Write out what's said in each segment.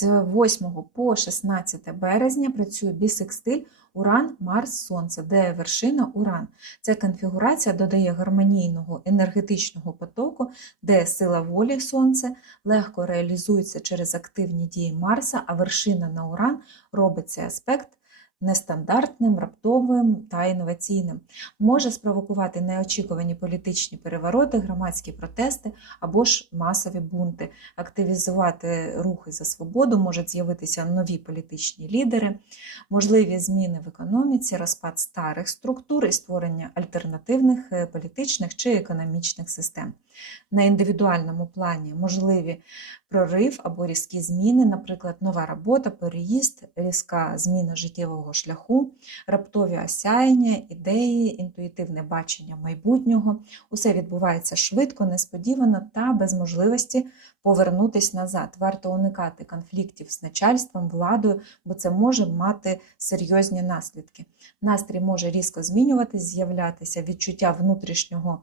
З 8 по 16 березня працює бісекстиль Уран, Марс, Сонце, де вершина Уран. Ця конфігурація додає гармонійного енергетичного потоку, де сила волі Сонце легко реалізується через активні дії Марса, а вершина на Уран робить цей аспект нестандартним, раптовим та інноваційним. Може спровокувати неочікувані політичні перевороти, громадські протести або ж масові бунти, активізувати рухи за свободу, можуть з'явитися нові політичні лідери, можливі зміни в економіці, розпад старих структур і створення альтернативних е, політичних чи економічних систем. На індивідуальному плані можливі прорив або різкі зміни, наприклад, нова робота, переїзд, різка зміна життєвого шляху, раптові осяяння, ідеї, інтуїтивне бачення майбутнього. Усе відбувається швидко, несподівано та без можливості повернутись назад. Варто уникати конфліктів з начальством, владою, бо це може мати серйозні наслідки. Настрій може різко змінюватись, з'являтися відчуття внутрішнього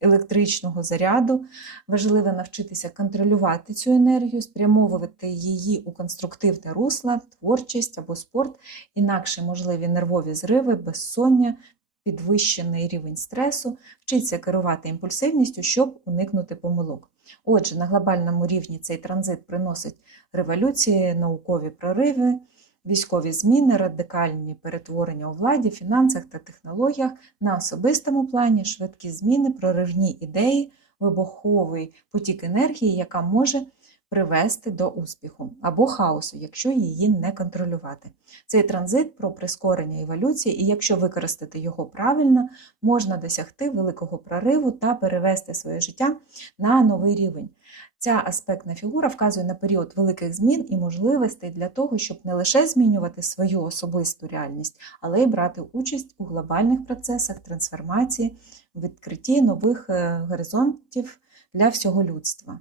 електричного заряду. Важливо навчитися контролювати цю енергію, спрямовувати її у конструктивне русло, творчість або спорт, інакше можливі нервові зриви, безсоння, підвищений рівень стресу, вчиться керувати імпульсивністю, щоб уникнути помилок. Отже, на глобальному рівні цей транзит приносить революції, наукові прориви, військові зміни, радикальні перетворення у владі, фінансах та технологіях, на особистому плані швидкі зміни, проривні ідеї, вибуховий потік енергії, яка може привести до успіху або хаосу, якщо її не контролювати. Цей транзит про прискорення еволюції, і якщо використати його правильно, можна досягти великого прориву та перевести своє життя на новий рівень. Ця аспектна фігура вказує на період великих змін і можливостей для того, щоб не лише змінювати свою особисту реальність, але й брати участь у глобальних процесах трансформації, відкритті нових е, горизонтів для всього людства.